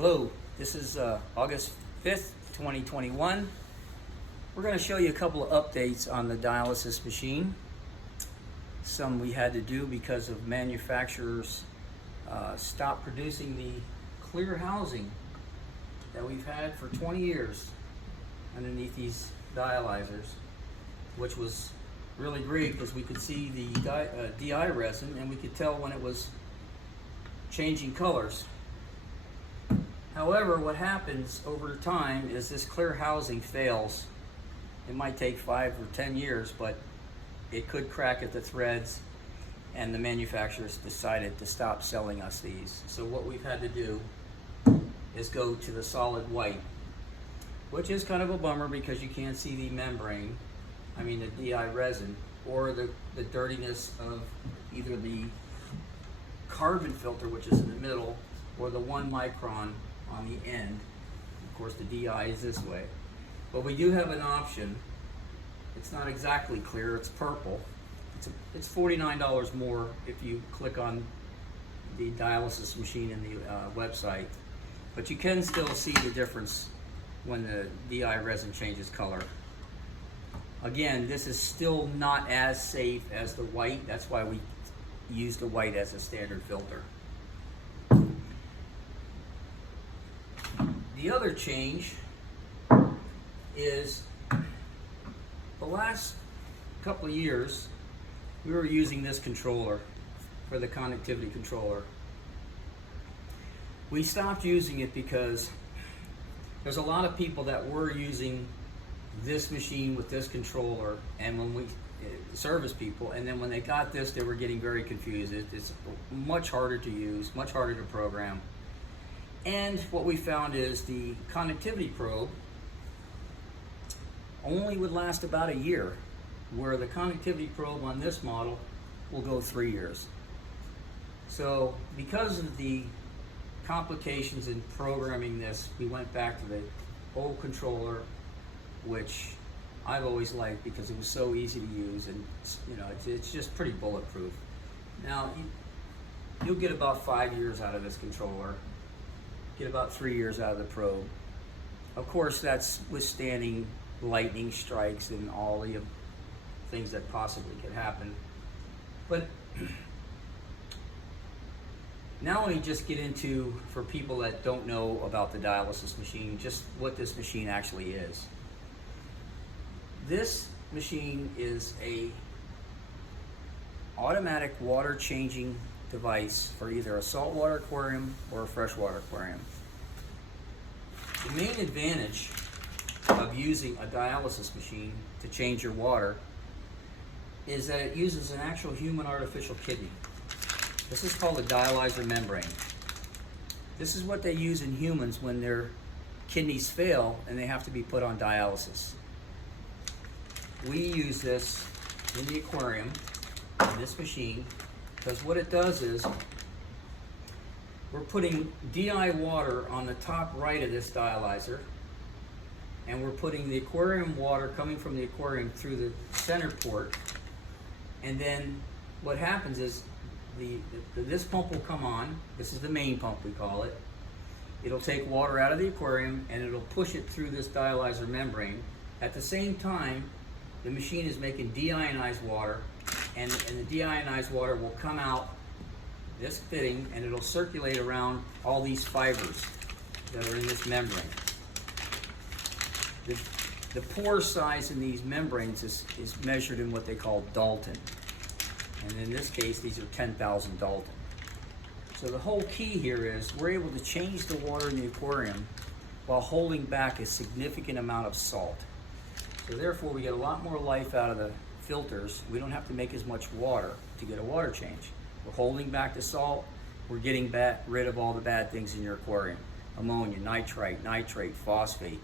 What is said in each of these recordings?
Hello, this is August 5th, 2021. We're going to show you a couple of updates on the dialysis machine. Some we had to do because of manufacturers stopped producing the clear housing that we've had for 20 years underneath these dialyzers, which was really great because we could see the DI resin and we could tell when it was changing colors. However, what happens over time is this clear housing fails. It might take 5 or 10 years, but it could crack at the threads, and the manufacturers decided to stop selling us these. So what we've had to do is go to the solid white, which is kind of a bummer because you can't see the membrane, the DI resin, or the dirtiness of either the carbon filter, which is in the middle, or the 1 micron on the end. Of course, the DI is this way. But we do have an option. It's not exactly clear, it's purple. It's $49 more if you click on the dialysis machine in the website. But you can still see the difference when the DI resin changes color. Again, this is still not as safe as the white. That's why we use the white as a standard filter. The other change is the last couple of years we were using this controller for the connectivity controller. We stopped using it because there's a lot of people that were using this machine with this controller, and when we service people, and then when they got this, they were getting very confused. It's much harder to use, much harder to program. And what we found is the connectivity probe only would last about a year, where the connectivity probe on this model will go 3 years. So because of the complications in programming this, we went back to the old controller, which I've always liked because it was so easy to use, and it's just pretty bulletproof. Now you'll get about 5 years out of this controller, get about 3 years out of the probe. Of course, that's withstanding lightning strikes and all the things that possibly could happen. But now let me just get into, for people that don't know about the dialysis machine, just what this machine actually is. This machine is a automatic water changing device for either a saltwater aquarium or a freshwater aquarium. The main advantage of using a dialysis machine to change your water is that it uses an actual human artificial kidney. This is called a dialyzer membrane. This is what they use in humans when their kidneys fail and they have to be put on dialysis. We use this in the aquarium, in this machine, because what it does is we're putting DI water on the top right of this dialyzer, and we're putting the aquarium water coming from the aquarium through the center port, and then what happens is this pump will come on. This is the main pump, we call it. It'll take water out of the aquarium and it'll push it through this dialyzer membrane. At the same time, the machine is making deionized water, and the deionized water will come out this fitting, and it'll circulate around all these fibers that are in this membrane. The pore size in these membranes is measured in what they call Dalton. And in this case, these are 10,000 Dalton. So the whole key here is we're able to change the water in the aquarium while holding back a significant amount of salt. So therefore, we get a lot more life out of the filters. We don't have to make as much water to get a water change. We're holding back the salt. We're getting rid of all the bad things in your aquarium. Ammonia, nitrite, phosphate.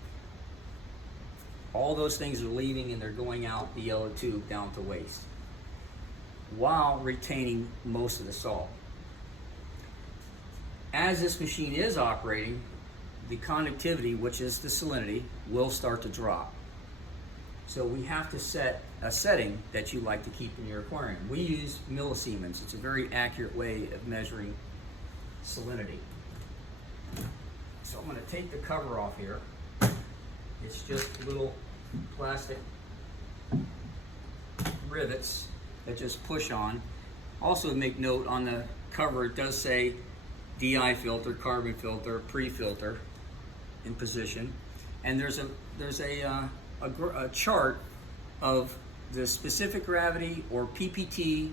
All those things are leaving and they're going out the yellow tube down to waste, while retaining most of the salt. As this machine is operating, the conductivity, which is the salinity, will start to drop. So we have to set a setting that you like to keep in your aquarium. We use millisiemens. It's a very accurate way of measuring salinity. So I'm going to take the cover off here. It's just little plastic rivets that just push on. Also make note on the cover, it does say DI filter, carbon filter, pre-filter in position. And there's a chart of the specific gravity or PPT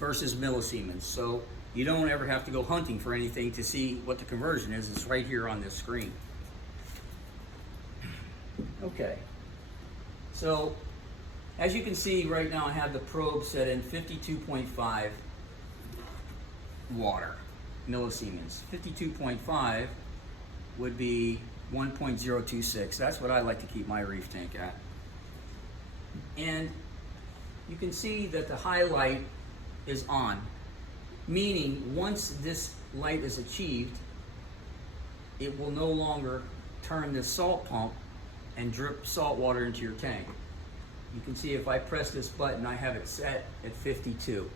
versus millisiemens. So you don't ever have to go hunting for anything to see what the conversion is. It's right here on this screen. Okay. So as you can see right now, I have the probe set in 52.5 water millisiemens. 52.5 would be 1.026. That's what I like to keep my reef tank at. And you can see that the highlight is on, meaning once this light is achieved, it will no longer turn this salt pump and drip salt water into your tank. You can see if I press this button, I have it set at 52.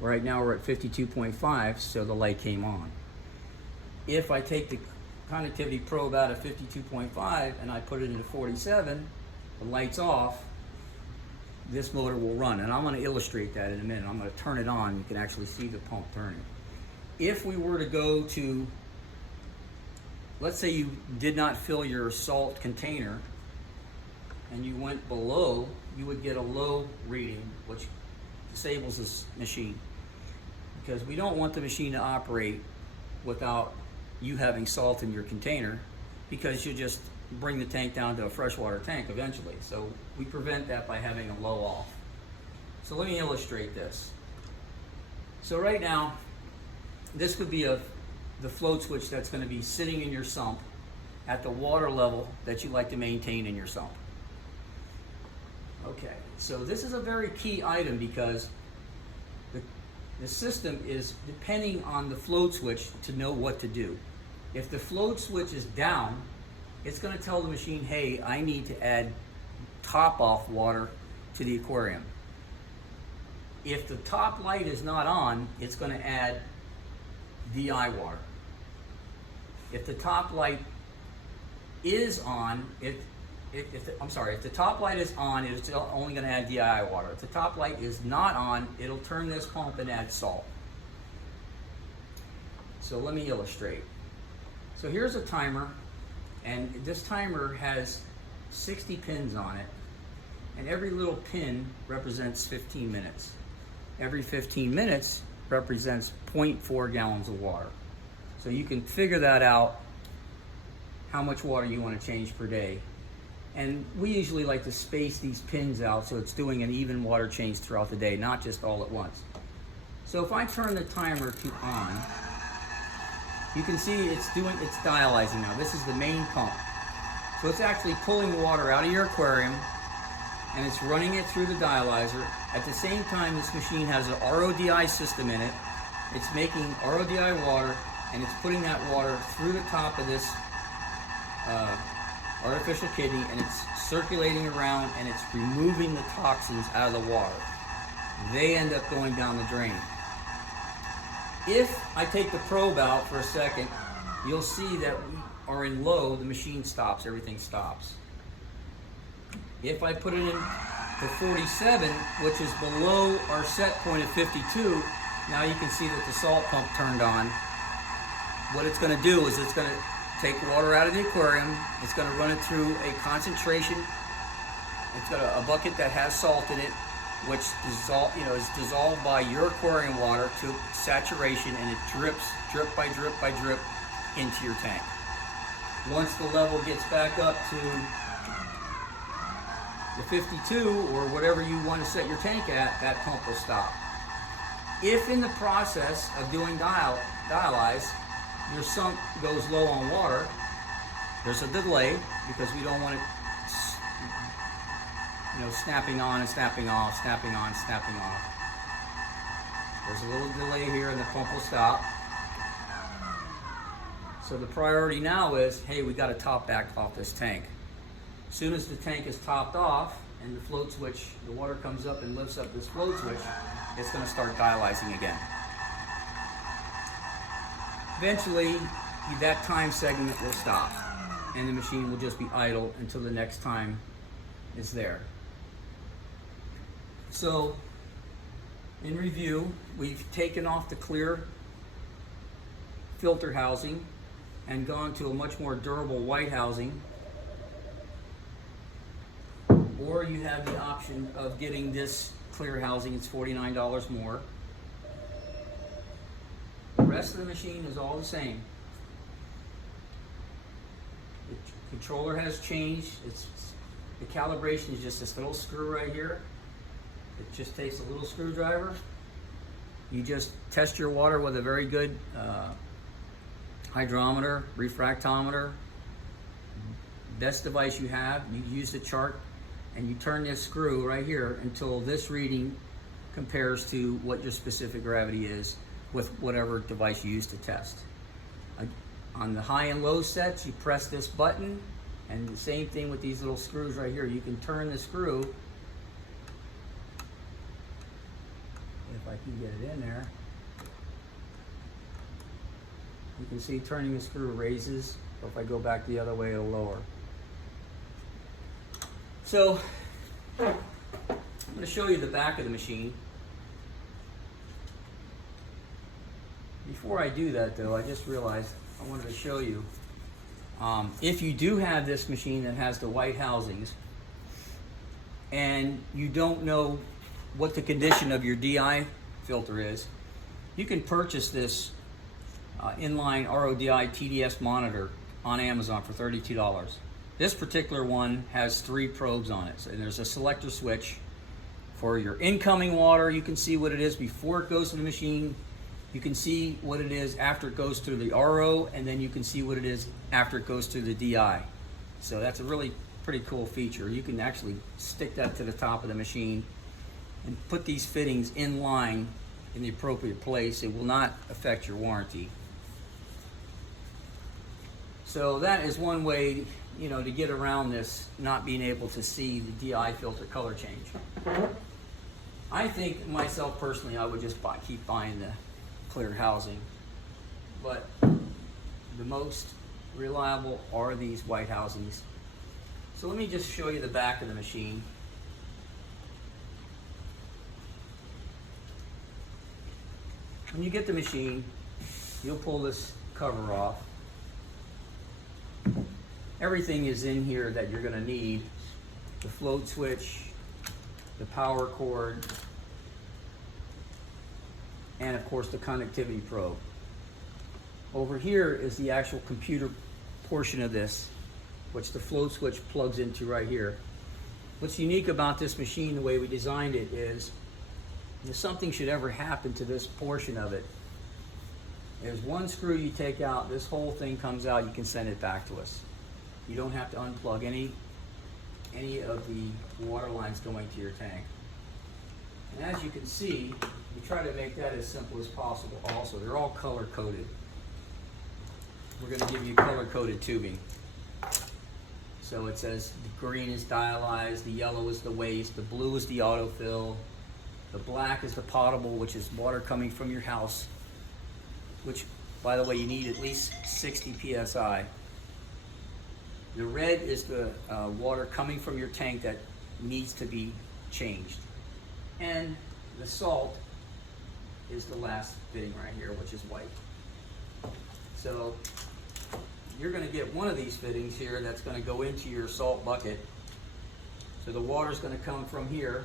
Right now we're at 52.5, so the light came on. If I take the conductivity probe out of 52.5 and I put it into 47, the light's off, this motor will run. And I'm going to illustrate that in a minute. I'm going to turn it on. You can actually see the pump turning. If we were to go to, let's say you did not fill your salt container and you went below, you would get a low reading, which disables this machine. Because we don't want the machine to operate without you having salt in your container, because you just bring the tank down to a freshwater tank eventually. So we prevent that by having a low off. So let me illustrate this. So right now, this could be the float switch that's going to be sitting in your sump at the water level that you like to maintain in your sump. Okay, so this is a very key item because the system is depending on the float switch to know what to do. If the float switch is down, it's going to tell the machine, hey, I need to add top off water to the aquarium. If the top light is not on, it's going to add DI water. If the top light is on, if the top light is on, it's only going to add DI water. If the top light is not on, it'll turn this pump and add salt. So let me illustrate. So here's a timer, and this timer has 60 pins on it, and every little pin represents 15 minutes. Every 15 minutes represents 0.4 gallons of water. So you can figure that out, how much water you want to change per day. And we usually like to space these pins out so it's doing an even water change throughout the day, not just all at once. So if I turn the timer to on, you can see it's dialyzing now. This is the main pump. So it's actually pulling water out of your aquarium and it's running it through the dialyzer. At the same time, this machine has an RODI system in it. It's making RODI water and it's putting that water through the top of this artificial kidney, and it's circulating around and it's removing the toxins out of the water. They end up going down the drain. If I take the probe out for a second, you'll see that we are in low, the machine stops, everything stops. If I put it in to 47, which is below our set point of 52, now you can see that the salt pump turned on. What it's going to do is it's going to take water out of the aquarium, it's going to run it through a concentration, it's got a bucket that has salt in it, which is dissolved by your aquarium water to saturation, and it drips, drip by drip by drip, into your tank. Once the level gets back up to the 52 or whatever you want to set your tank at, that pump will stop. If in the process of doing dialyze, your sump goes low on water, there's a delay because we don't want it snapping on and snapping off, snapping on, snapping off. There's a little delay here and the pump will stop. So the priority now is, hey, we got to top back off this tank. As soon as the tank is topped off and the float switch, the water comes up and lifts up this float switch, it's going to start dialyzing again. Eventually, that time segment will stop, and the machine will just be idle until the next time is there. So, in review, we've taken off the clear filter housing and gone to a much more durable white housing. Or you have the option of getting this clear housing. It's $49 more. The rest of the machine is all the same. The controller has changed. The calibration is just this little screw right here. It just takes a little screwdriver. You just test your water with a very good hydrometer, refractometer, best device you have. You use the chart and you turn this screw right here until this reading compares to what your specific gravity is with whatever device you use to test. On the high and low sets, you press this button, and the same thing with these little screws right here. You can turn the screw, if I can get it in there. You can see turning the screw raises, or if I go back the other way, it'll lower. So, I'm going to show you the back of the machine. Before I do that though, I just realized I wanted to show you, if you do have this machine that has the white housings, and you don't know what the condition of your DI filter is, you can purchase this inline RODI TDS monitor on Amazon for $32. This particular one has 3 probes on it. So there's a selector switch for your incoming water. You can see what it is before it goes to the machine. You can see what it is after it goes through the RO, and then you can see what it is after it goes through the DI. So that's a really pretty cool feature. You can actually stick that to the top of the machine and put these fittings in line in the appropriate place. It will not affect your warranty. So that is one way, you know, to get around this not being able to see the DI filter color change. I think myself personally, I would just keep buying the clear housing, but the most reliable are these white housings. So let me just show you the back of the machine. When you get the machine, you'll pull this cover off. Everything is in here that you're going to need. The float switch, the power cord, and of course the connectivity probe. Over here is the actual computer portion of this, which the float switch plugs into right here. What's unique about this machine, the way we designed it, is if something should ever happen to this portion of it, there's one screw you take out, this whole thing comes out, you can send it back to us. You don't have to unplug any of the water lines going to your tank. And as you can see, we try to make that as simple as possible also. They're all color coded. We're going to give you color coded tubing. So it says the green is dialyzed, the yellow is the waste, the blue is the autofill, the black is the potable, which is water coming from your house, which, by the way, you need at least 60 psi. The red is the water coming from your tank that needs to be changed. And the salt is the last fitting right here, which is white. So you're going to get one of these fittings here that's going to go into your salt bucket. So the water's going to come from here,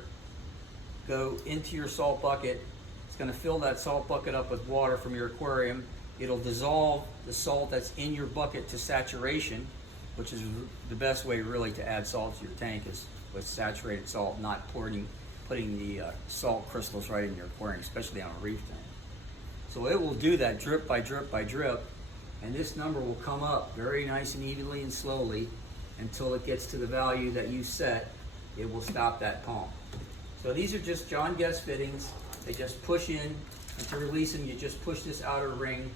go into your salt bucket. It's going to fill that salt bucket up with water from your aquarium. It'll dissolve the salt that's in your bucket to saturation, which is the best way really to add salt to your tank, is with saturated salt, not putting the salt crystals right in your aquarium, especially on a reef tank. So it will do that drip by drip by drip, and this number will come up very nice and evenly and slowly until it gets to the value that you set. It will stop that pump. So these are just John Guest fittings. They just push in, and to release them, you just push this outer ring,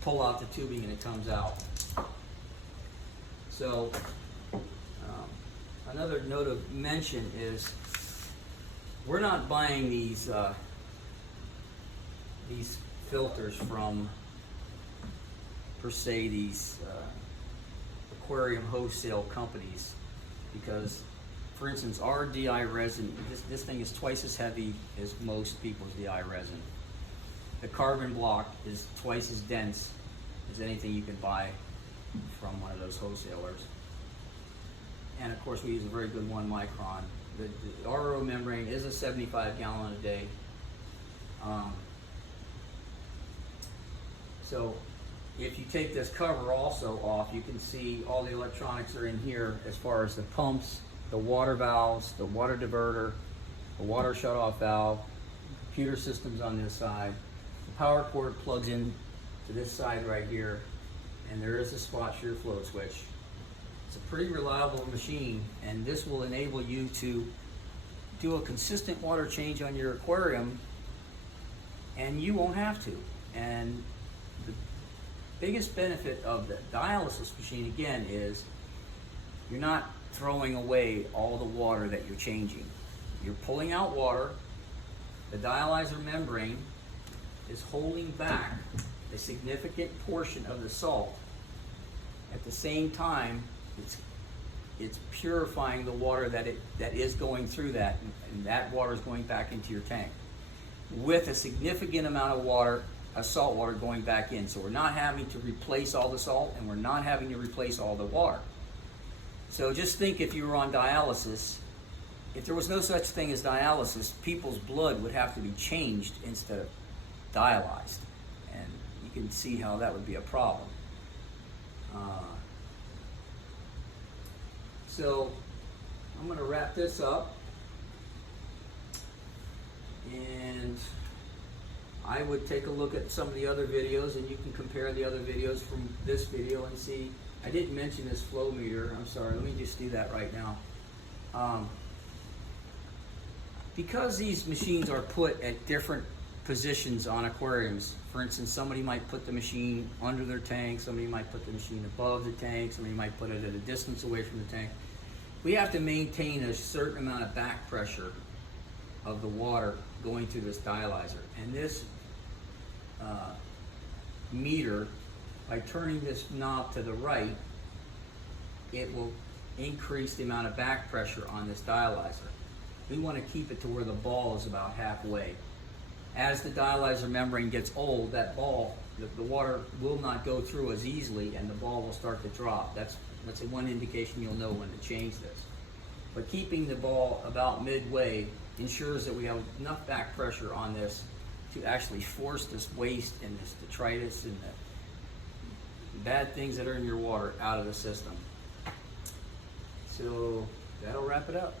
pull out the tubing, and it comes out. So another note of mention is we're not buying these filters from per se these aquarium wholesale companies, because, for instance, our DI resin, this thing is twice as heavy as most people's DI resin. The carbon block is twice as dense as anything you can buy from one of those wholesalers. And of course we use a very good 1 micron. The RO membrane is a 75 gallon a day. So if you take this cover also off, you can see all the electronics are in here as far as the pumps, the water valves, the water diverter, the water shutoff valve, computer systems on this side. The power cord plugs in to this side right here, and there is a spot shear flow switch. It's a pretty reliable machine, and this will enable you to do a consistent water change on your aquarium, and you won't have to. And the biggest benefit of the dialysis machine, again, is you're not throwing away all the water that you're changing. You're pulling out water. The dialyzer membrane is holding back a significant portion of the salt. At the same time, it's purifying the water that is going through that, and that water is going back into your tank with a significant amount of water, salt water, going back in. So we're not having to replace all the salt, and we're not having to replace all the water. So just think, if you were on dialysis, if there was no such thing as dialysis, people's blood would have to be changed instead of dialyzed, and you can see how that would be a problem. So I'm going to wrap this up, and I would take a look at some of the other videos, and you can compare the other videos from this video and see. I didn't mention this flow meter. I'm sorry. Let me just do that right now. Because these machines are put at different positions on aquariums. For instance, somebody might put the machine under their tank, somebody might put the machine above the tank, somebody might put it at a distance away from the tank. We have to maintain a certain amount of back pressure of the water going through this dialyzer. And this meter, by turning this knob to the right, it will increase the amount of back pressure on this dialyzer. We want to keep it to where the ball is about halfway. As the dialyzer membrane gets old, that ball, the water will not go through as easily, and the ball will start to drop. That's one indication you'll know when to change this. But keeping the ball about midway ensures that we have enough back pressure on this to actually force this waste and this detritus and the bad things that are in your water out of the system. So that'll wrap it up.